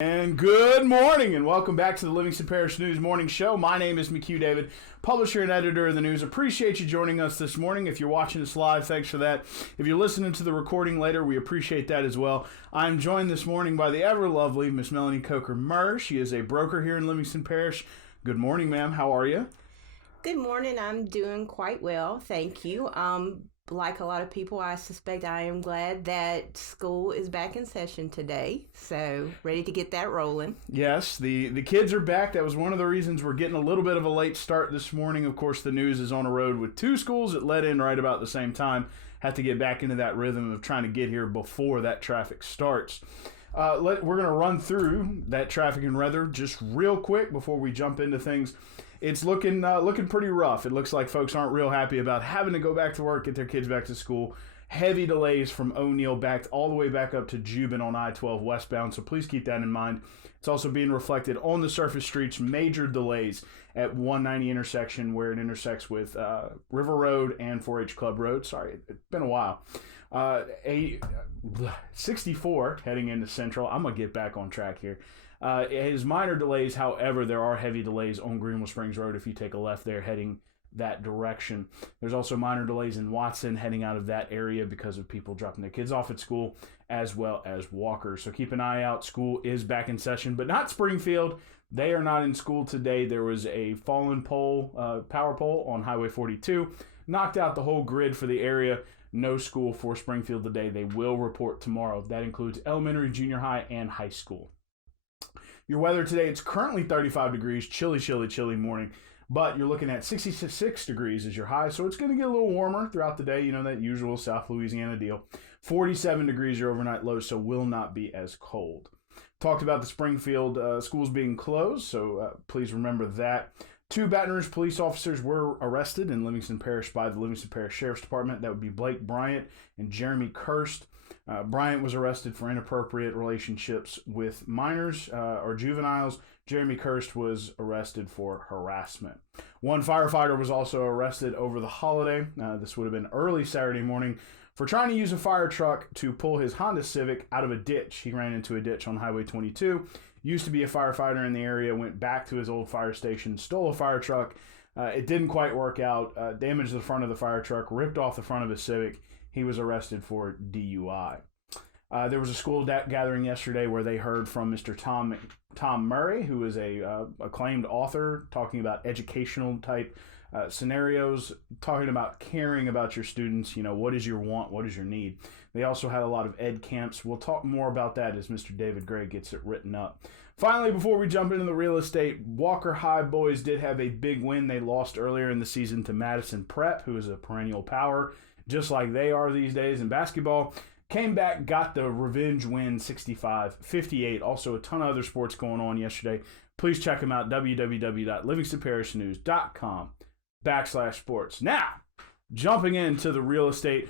And good morning, and welcome back to the Livingston Parish News Morning Show. My name is McHugh David, publisher and editor of the news. Appreciate you joining us this morning. If you're watching us live, thanks for that. If you're listening to the recording later, we appreciate that as well. I'm joined this morning by the ever-lovely Miss Melanie Coker Murr. She is a broker here in Livingston Parish. Good morning, ma'am. How are you? Good morning. I'm doing quite well, thank you. Like a lot of people, I suspect I am glad that school is back in session today. So ready to get that rolling. Yes, the kids are back. That was one of the reasons we're getting a little bit of a late start this morning. Of course, the news is on a road with two schools that let in right about the same time. Had to get back into that rhythm of trying to get here before that traffic starts. We're going to run through that traffic and weather just real quick before we jump into things. It's looking pretty rough. It looks like folks aren't real happy about having to go back to work, get their kids back to school. Heavy delays from O'Neill back all the way back up to Juban on I-12 westbound, so please keep that in mind. It's also being reflected on the surface streets. Major delays at 190 intersection where it intersects with River Road and 4-H Club Road. Sorry, it's been a while. 64 heading into Central. I'm going to get back on track here. It has minor delays, however, there are heavy delays on Greenville Springs Road if you take a left there heading that direction. There's also minor delays in Watson heading out of that area because of people dropping their kids off at school as well as walkers. So keep an eye out. School is back in session, but not Springfield. They are not in school today. There was a fallen pole, power pole on Highway 42, knocked out the whole grid for the area. No school for Springfield today. They will report tomorrow. That includes elementary, junior high, and high school. Your weather today, it's currently 35 degrees, chilly morning, but you're looking at 66 degrees as your high, so it's going to get a little warmer throughout the day, you know, that usual South Louisiana deal. 47 degrees your overnight low, so will not be as cold. Talked about the Springfield schools being closed, so please remember that. 2 Baton Rouge police officers were arrested in Livingston Parish by the Livingston Parish Sheriff's Department. That would be Blake Bryant and Jeremy Kirst. Bryant was arrested for inappropriate relationships with minors or juveniles. Jeremy Kirst was arrested for harassment. 1 firefighter was also arrested over the holiday. This would have been early Saturday morning for trying to use a fire truck to pull his Honda Civic out of a ditch. He ran into a ditch on Highway 22. Used to be a firefighter in the area, went back to his old fire station, stole a fire truck. It didn't quite work out. Damaged the front of the fire truck, ripped off the front of his Civic. He was arrested for DUI. There was a school gathering yesterday where they heard from Mr. Tom Murray, who is a acclaimed author, talking about educational type scenarios, talking about caring about your students. You know, what is your want? What is your need? They also had a lot of ed camps. We'll talk more about that as Mr. David Gray gets it written up. Finally, before we jump into the real estate, Walker High boys did have a big win. They lost earlier in the season to Madison Prep, who is a perennial power, just like they are these days in basketball. Came back, got the revenge win, 65-58. Also, a ton of other sports going on yesterday. Please check them out, www.livingstonparishnews.com/sports. Now, jumping into the real estate,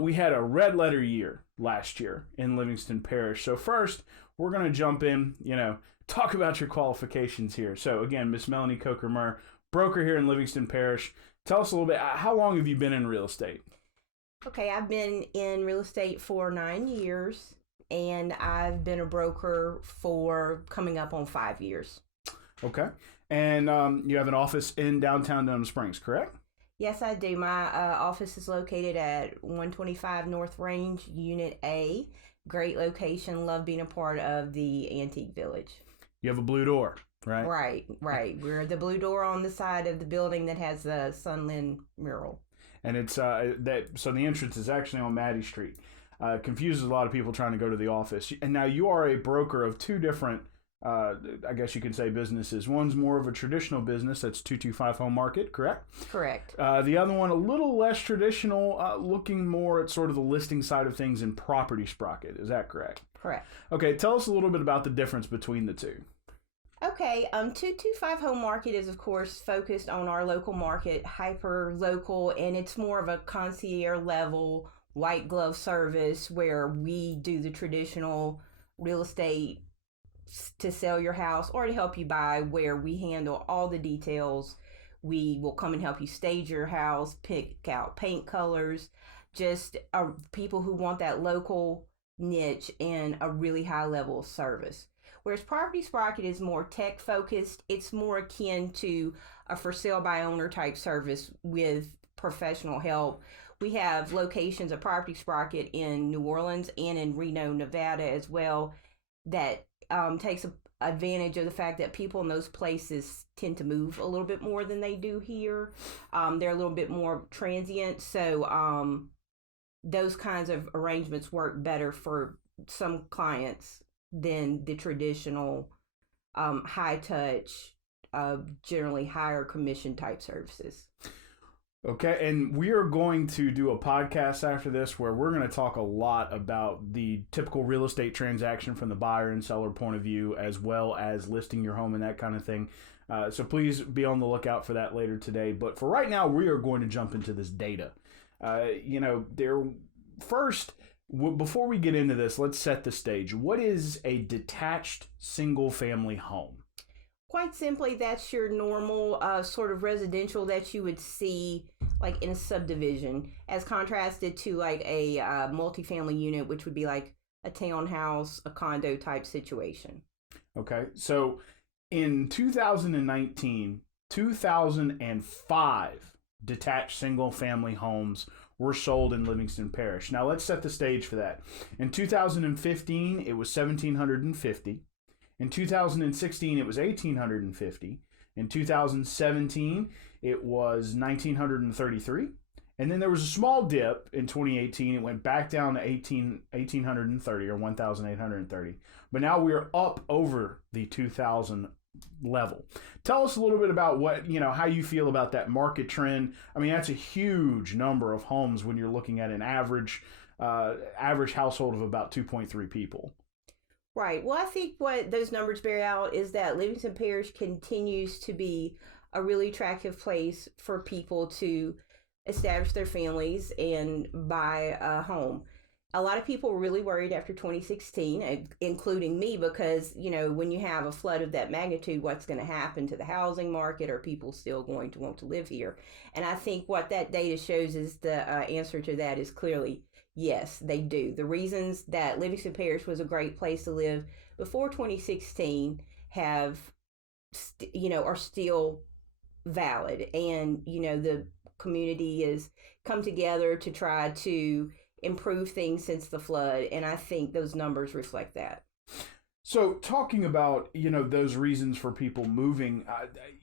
we had a red letter year last year in Livingston Parish. So first, we're going to jump in, talk about your qualifications here. So again, Miss Melanie Coker Murr, broker here in Livingston Parish. Tell us a little bit, how long have you been in real estate? Okay, I've been in real estate for 9 years, and I've been a broker for coming up on 5 years. Okay. And you have an office in downtown Denham Springs, correct? Yes, I do. My office is located at 125 North Range, Unit A. Great location. Love being a part of the Antique Village. You have a blue door, right? Right. We're the blue door on the side of the building that has the Sunland mural. And it's so the entrance is actually on Maddie Street. Confuses a lot of people trying to go to the office. And now you are a broker of 2 different, I guess you could say, businesses. One's more of a traditional business. That's 225 Home Market, correct? Correct. The other one, a little less traditional, looking more at sort of the listing side of things in Property Sprocket. Is that correct? Correct. Okay, tell us a little bit about the difference between the two. Okay, 225 Home Market is, of course, focused on our local market, hyper local, and it's more of a concierge level white glove service where we do the traditional real estate to sell your house or to help you buy, where we handle all the details. We will come and help you stage your house, pick out paint colors, just people who want that local niche and a really high level of service. Whereas Property Sprocket is more tech focused. It's more akin to a for sale by owner type service with professional help. We have locations of Property Sprocket in New Orleans and in Reno, Nevada as well, that takes advantage of the fact that people in those places tend to move a little bit more than they do here. They're a little bit more transient. So those kinds of arrangements work better for some clients than the traditional high touch, generally higher commission type services. Okay, and we are going to do a podcast after this where we're going to talk a lot about the typical real estate transaction from the buyer and seller point of view, as well as listing your home and that kind of thing. So please be on the lookout for that later today. But for right now, we are going to jump into this data. Before we get into this, let's set the stage. What is a detached single-family home? Quite simply, that's your normal sort of residential that you would see like in a subdivision, as contrasted to like a multifamily unit, which would be like a townhouse, a condo type situation. Okay, so in 2019, 2005 detached single-family homes were sold in Livingston Parish. Now let's set the stage for that. In 2015, it was 1,750. In 2016, it was 1,850. In 2017, it was 1,933. And then there was a small dip in 2018. It went back down to 1,830 or 1,830. But now we're up over the 2,000 level. Tell us a little bit about how you feel about that market trend. I mean, that's a huge number of homes when you're looking at an average household of about 2.3 people. Right. Well, I think what those numbers bear out is that Livingston Parish continues to be a really attractive place for people to establish their families and buy a home. A lot of people were really worried after 2016, including me, because, when you have a flood of that magnitude, what's going to happen to the housing market? Are people still going to want to live here? And I think what that data shows is the answer to that is clearly yes, they do. The reasons that Livingston Parish was a great place to live before 2016 are still valid. And, the community has come together to try to improve things since the flood, and I think those numbers reflect that. So talking about those reasons for people moving,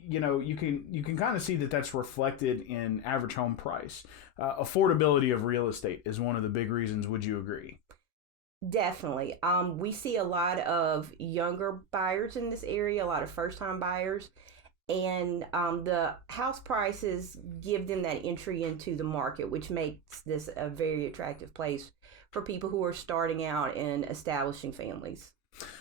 you can kind of see that that's reflected in average home price. Affordability of real estate is one of the big reasons. Would you agree? Definitely. We see a lot of younger buyers in this area, a lot of first-time buyers, and the house prices give them that entry into the market, which makes this a very attractive place for people who are starting out and establishing families.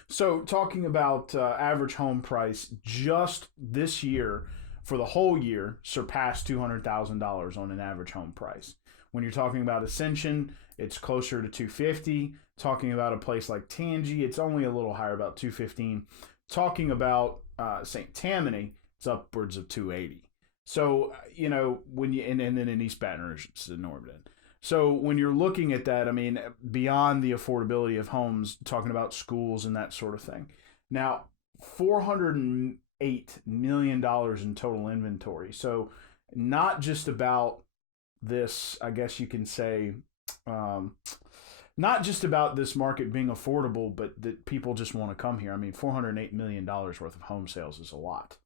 So talking about average home price, just this year, for the whole year, surpassed $200,000 on an average home price. When you're talking about Ascension, it's closer to $250,000. Talking about a place like Tangi, it's only a little higher, about $215,000. Talking about St. Tammany, it's upwards of $280,000. So, when you, and then in East Baton Rouge, it's enormous. So when you're looking at that, I mean, beyond the affordability of homes, talking about schools and that sort of thing. Now, $408 million in total inventory. So not just about this, I guess you can say, not just about this market being affordable, but that people just want to come here. I mean, $408 million worth of home sales is a lot.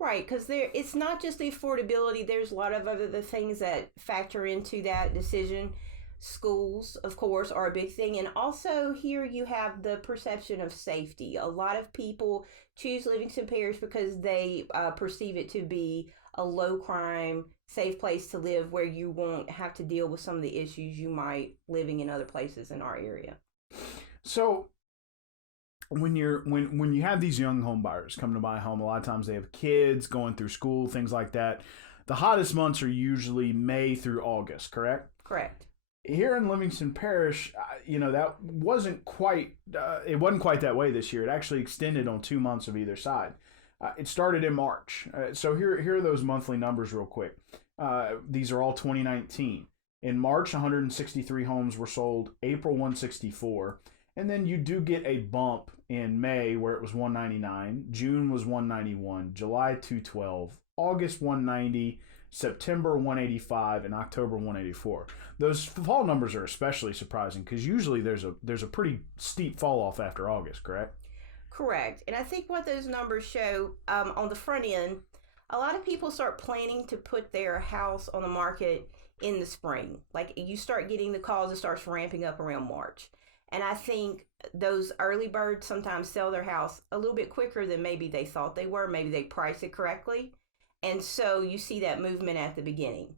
Right, because it's not just the affordability. There's a lot of other things that factor into that decision. Schools, of course, are a big thing. And also here you have the perception of safety. A lot of people choose Livingston Parish because they perceive it to be a low crime, safe place to live where you won't have to deal with some of the issues you might living in other places in our area. So when you have these young home buyers coming to buy a home, a lot of times they have kids going through school, things like that. The hottest months are usually May through August, correct? Correct. Here in Livingston Parish, that wasn't quite that way this year. It actually extended on 2 months of either side. It started in March. So here are those monthly numbers real quick. These are all 2019. In March, 163 homes were sold. April, 164. And then you do get a bump in May where it was 199, June was 191, July 212, August 190, September 185, and October 184. Those fall numbers are especially surprising because usually there's a pretty steep fall off after August, correct? Correct. And I think what those numbers show on the front end, a lot of people start planning to put their house on the market in the spring. Like you start getting the calls, it starts ramping up around March. And I think those early birds sometimes sell their house a little bit quicker than maybe they thought they were. Maybe they priced it correctly. And so you see that movement at the beginning.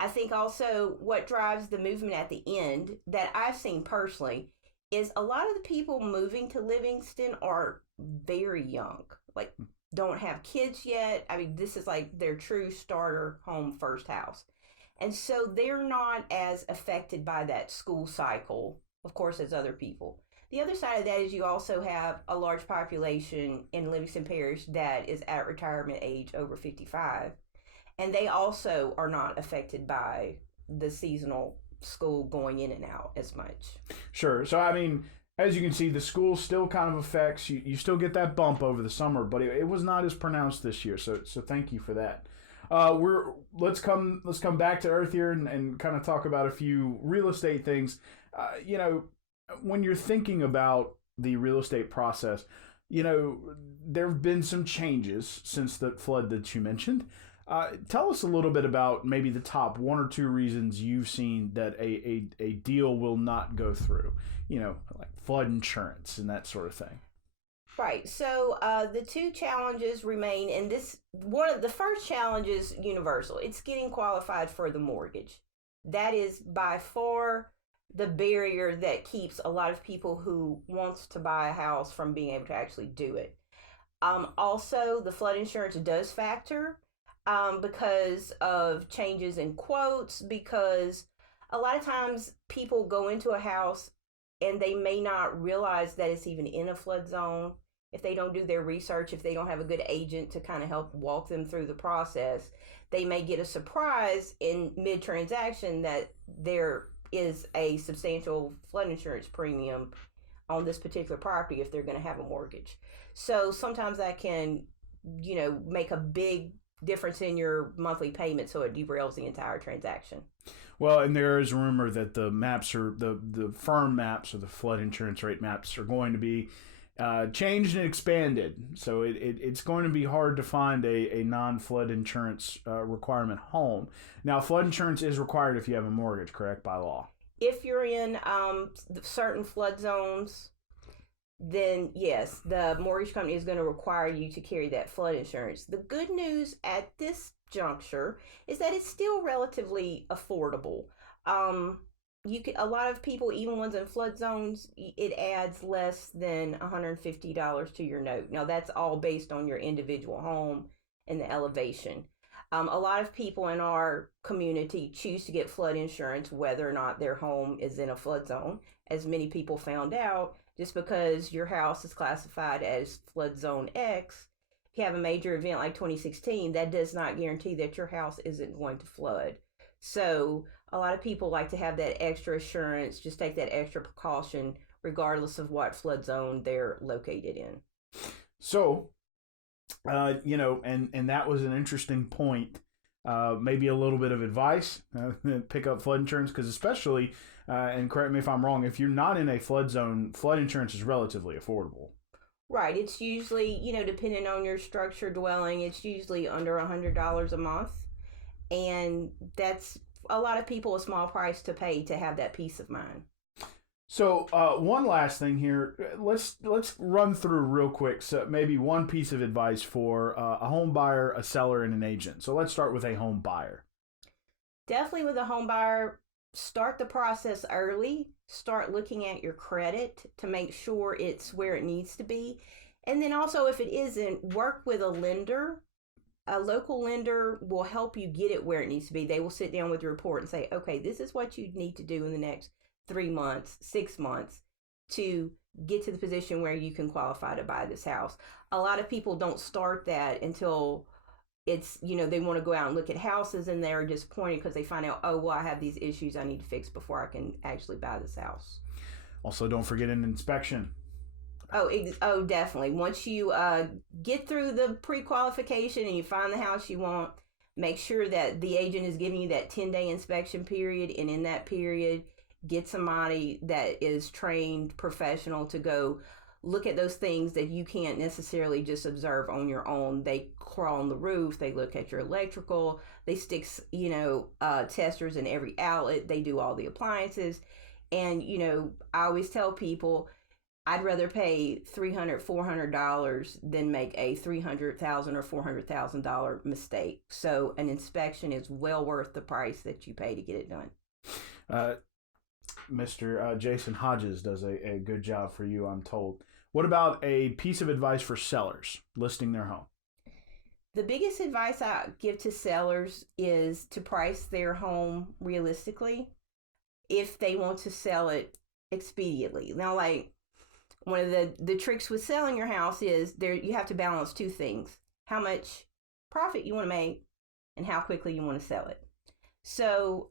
I think also what drives the movement at the end that I've seen personally is a lot of the people moving to Livingston are very young, like don't have kids yet. I mean, this is like their true starter home first house. And so they're not as affected by that school cycle, of course, as other people. The other side of that is you also have a large population in Livingston Parish that is at retirement age over 55. And they also are not affected by the seasonal school going in and out as much. Sure. So, I mean, as you can see, the school still kind of affects you. You still get that bump over the summer, but it was not as pronounced this year. So thank you for that. Let's come back to earth here and kind of talk about a few real estate things. When you're thinking about the real estate process, there have been some changes since the flood that you mentioned. Tell us a little bit about maybe the top one or two reasons you've seen that a deal will not go through, like flood insurance and that sort of thing. Right. So the two challenges remain, and one of the first challenge is universal. It's getting qualified for the mortgage. That is by far the barrier that keeps a lot of people who wants to buy a house from being able to actually do it. Also, the flood insurance does factor because of changes in quotes, because a lot of times people go into a house and they may not realize that it's even in a flood zone. If they don't do their research, if they don't have a good agent to kind of help walk them through the process, they may get a surprise in mid-transaction that there is a substantial flood insurance premium on this particular property if they're going to have a mortgage. So sometimes that can, make a big difference in your monthly payment, so it derails the entire transaction. Well, and there is rumor that the maps are the firm maps or the flood insurance rate maps are going to be changed and expanded. So it's going to be hard to find a non-flood insurance requirement home. Now, flood insurance is required if you have a mortgage, correct, by law? If you're in certain flood zones, then yes, the mortgage company is going to require you to carry that flood insurance. The good news at this juncture is that it's still relatively affordable. A lot of people, even ones in flood zones, it adds less than $150 to your note. Now that's all based on your individual home and the elevation. A lot of people in our community choose to get flood insurance whether or not their home is in a flood zone, as many people found out. Just because your house is classified as flood zone X, if you have a major event like 2016, that does not guarantee that your house isn't going to flood. So a lot of people like to have that extra assurance, just take that extra precaution, regardless of what flood zone they're located in. So, and that was an interesting point. Maybe a little bit of advice, pick up flood insurance, because especially, and correct me if I'm wrong, if you're not in a flood zone, flood insurance is relatively affordable. Right. It's usually, depending on your structure dwelling, it's usually under $100 a month. And that's a lot of people a small price to pay to have that peace of mind. So one last thing here, let's run through real quick. So maybe one piece of advice for a home buyer, a seller, and an agent. So let's start with a home buyer. Definitely with a home buyer, start the process early. Start looking at your credit to make sure it's where it needs to be. And then also, if it isn't, work with a lender. A local lender will help you get it where it needs to be. They will sit down with your report and say, okay, this is what you need to do in the next 3 months, 6 months to get to the position where you can qualify to buy this house. A lot of people don't start that until it's, they want to go out and look at houses and they're disappointed because they find out, oh, well, I have these issues I need to fix before I can actually buy this house. Also, don't forget an inspection. Oh, definitely. Once you get through the pre-qualification and you find the house you want, make sure that the agent is giving you that 10-day inspection period, and in that period, get somebody that is trained professional to go look at those things that you can't necessarily just observe on your own. They crawl on the roof, they look at your electrical, they stick, testers in every outlet, they do all the appliances. And, I always tell people, I'd rather pay $300, $400 than make a $300,000 or $400,000 mistake. So an inspection is well worth the price that you pay to get it done. Mr. Jason Hodges does a good job for you, I'm told. What about a piece of advice for sellers listing their home? The biggest advice I give to sellers is to price their home realistically if they want to sell it expediently. Now, like, one of the tricks with selling your house is you have to balance two things: how much profit you want to make and how quickly you want to sell it. So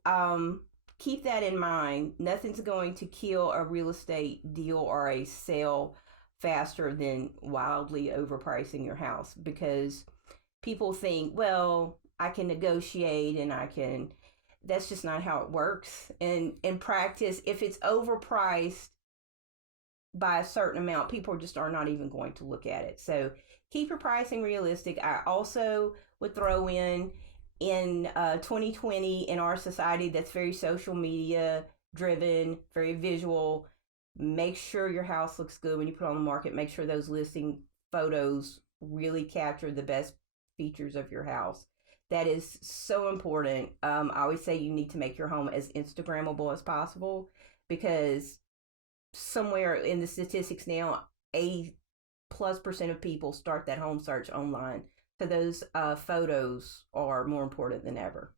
keep that in mind. Nothing's going to kill a real estate deal or a sale faster than wildly overpricing your house, because people think, well, I can negotiate and that's just not how it works. And in practice, if it's overpriced by a certain amount, people just are not even going to look at it. So keep your pricing realistic. I also would throw in 2020, in our society that's very social media driven, very visual, make sure your house looks good when you put it on the market. Make sure those listing photos really capture the best features of your house. That is so important. I always say you need to make your home as Instagrammable as possible, because somewhere in the statistics now, 80+% of people start that home search online. So those photos are more important than ever.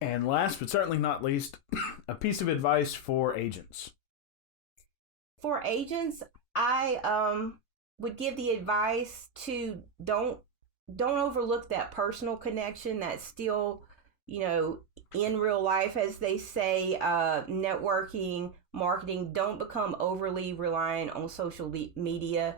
And last but certainly not least, a piece of advice for agents. For agents, I would give the advice to don't overlook that personal connection that's still, in real life, as they say, networking, marketing. Don't become overly reliant on social media.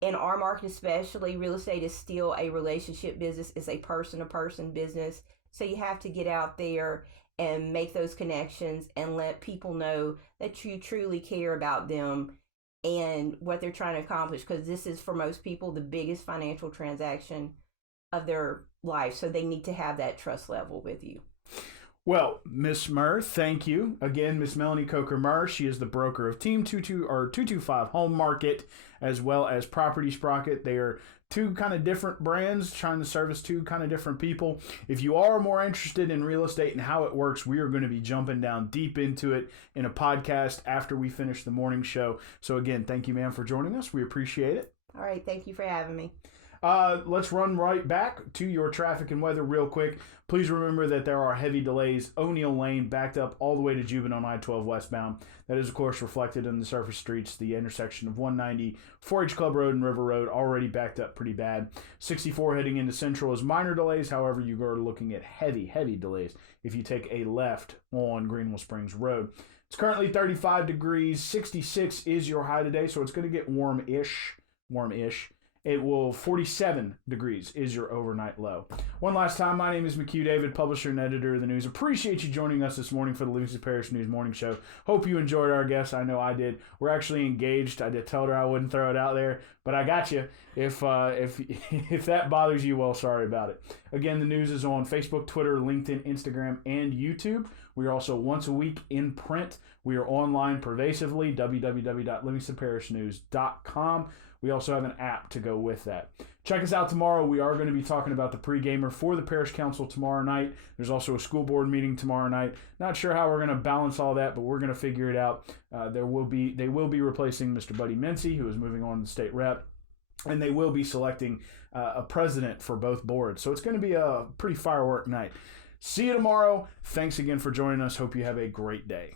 In our market especially, real estate is still a relationship business. It's a person-to-person business. So you have to get out there and make those connections and let people know that you truly care about them and what they're trying to accomplish, because this is, for most people, the biggest financial transaction of their life. So they need to have that trust level with you. Well, Miss Murr, thank you. Again, Miss Melanie Coker Murr, she is the broker of Team 225 Home Market, as well as Property Sprocket. They are two kind of different brands trying to service two kind of different people. If you are more interested in real estate and how it works, we are going to be jumping down deep into it in a podcast after we finish the morning show. So again, thank you, ma'am, for joining us. We appreciate it. All right. Thank you for having me. Let's run right back to your traffic and weather real quick. Please remember that there are heavy delays. O'Neill Lane backed up all the way to Juban on I-12 westbound. That is, of course, reflected in the surface streets. The intersection of 190, 4-H Club Road, and River Road already backed up pretty bad. 64 heading into Central is minor delays. However, you are looking at heavy delays if you take a left on Greenville Springs Road. It's currently 35 degrees. 66 is your high today, so it's going to get warm-ish. It will 47 degrees is your overnight low. One last time, my name is McHugh David, publisher and editor of the news. Appreciate you joining us this morning for the Livingston Parish News Morning Show. Hope you enjoyed our guests. I know I did. We're actually engaged. I did tell her I wouldn't throw it out there, but I got you. If that bothers you, well, sorry about it. Again, the news is on Facebook, Twitter, LinkedIn, Instagram, and YouTube. We are also once a week in print. We are online pervasively, www.livingstonparishnews.com. We also have an app to go with that. Check us out tomorrow. We are going to be talking about the pre-gamer for the Parish Council tomorrow night. There's also a school board meeting tomorrow night. Not sure how we're going to balance all that, but we're going to figure it out. They will be replacing Mr. Buddy Mincy, who is moving on to the state rep, and they will be selecting a president for both boards. So it's going to be a pretty firework night. See you tomorrow. Thanks again for joining us. Hope you have a great day.